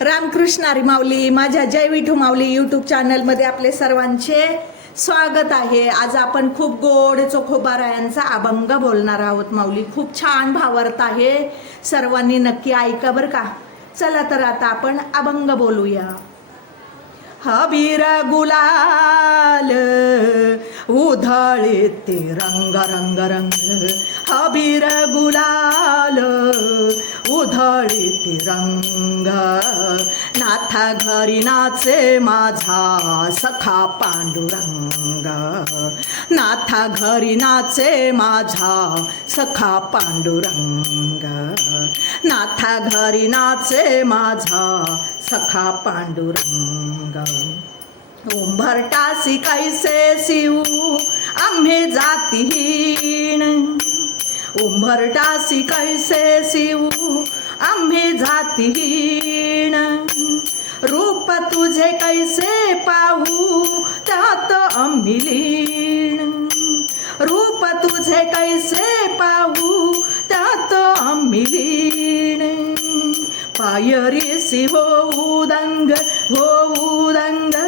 रामकृष्ण माऊली माझ्या जय विठू माऊली यूट्यूब चॅनलमध्ये आपले सर्वांचे स्वागत आहे. आज आपण खूप गोड चोखोबारायांचा अभंग बोलणार आहोत माऊली. खूप छान भावार्थ आहे. सर्वांनी नक्की ऐका बरं का. चला तर आता आपण अभंग बोलूया. हबीर गुलाल उधळे ते रंग रंग रंग. हबीर गुलाल उधळे ते रंग नाथा घरी नाचे माझा सखा पांडुरंग. नाथा घरी नाचे माझा सखा पांडुरंग. नाथा घरी नाचे माझा सखा पांडुरंग. उंभरटासी कैसे शिवू आम्ही जातीहीण उंभरटासी कैसे शिवू? आम्ही जातीहीण रूप तुझे कैसे पाहू? त्यात आम्ही लीण रूप तुझे कैसे पाहू? त्यात आम्ही लीण पायरीसी हो दंग हो दंग।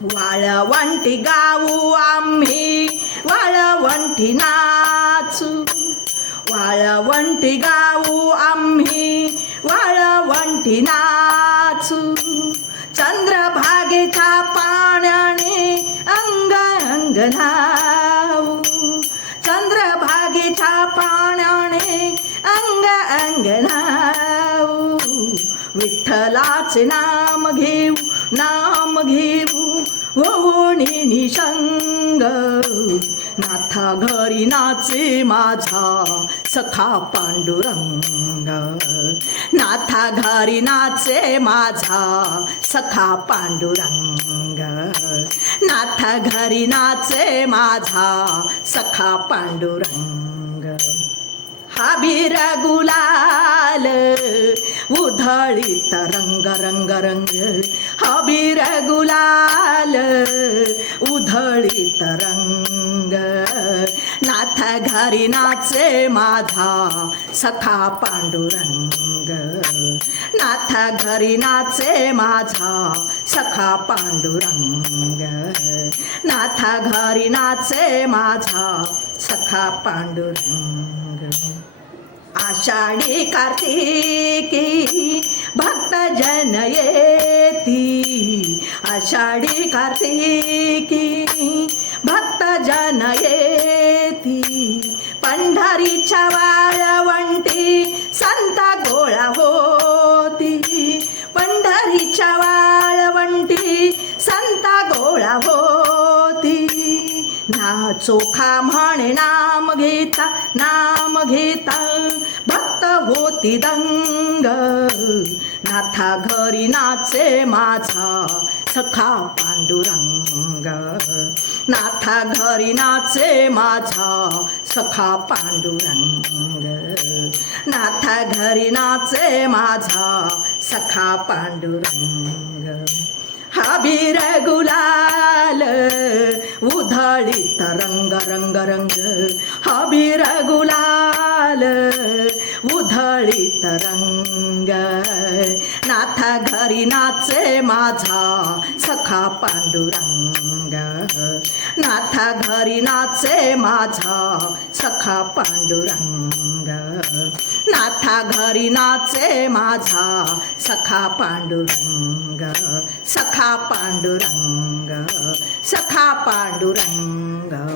वाळवंटी गाऊ आम्ही वाळवंटी नाचू. वाळवंटी गाऊ आम्ही वाळवंटी नाचू. चंद्रभागेच्या पाण्याने अंग अंग न्हाऊ चंद्रभागेच्या पाण्याने अंग अंग न्हाऊ विठ्ठलाचे नाम घेऊ नाम घेऊ होणी निशंग नाथा घरी नाचे माझा सखा पांडुरंग. नाथा घरी नाचे माझा सखा पांडुरंग. नाथा घरी नाचे माझा सखा पांडुरंग. हाबीर गुलाल उधळीत रंग रंग रंग हबीर गुलाल उधळीत रंग नाथ घरी नाचे माझा सखा पांडुरंग. नाथ घरी नाचे माझा सखा पांडुरंग. नाथ घरी नाचे माझा सखा पांडुरंग. आषाढी कार्तिकी भक्त जन येती. आषाढी कार्तिकी भक्त जन येती. पंढरीच्या वाळवंटी चोखा म्हणे नाम घेता नाम घेता. भक्त होती दंग. नाथा घरी नाचे माझा सखा पांडुरंग. नाथा घरी नाचे माझा सखा पांडुरंग. नाथा घरी नाचे माझा सखा पांडुरंग. हबीर गुलाल उधळीत रंग रंग रंग. हबीर गुलाल उधळीत रंग. नाथा घरी नाचे माझा सखा पांडुरंग. नाथा घरी नाचे माझा सखा पांडुरंग. नाथा घरी नाचे माझा सखा पांडुरंग. सखा पांडुरंग. सखा पांडुरंग.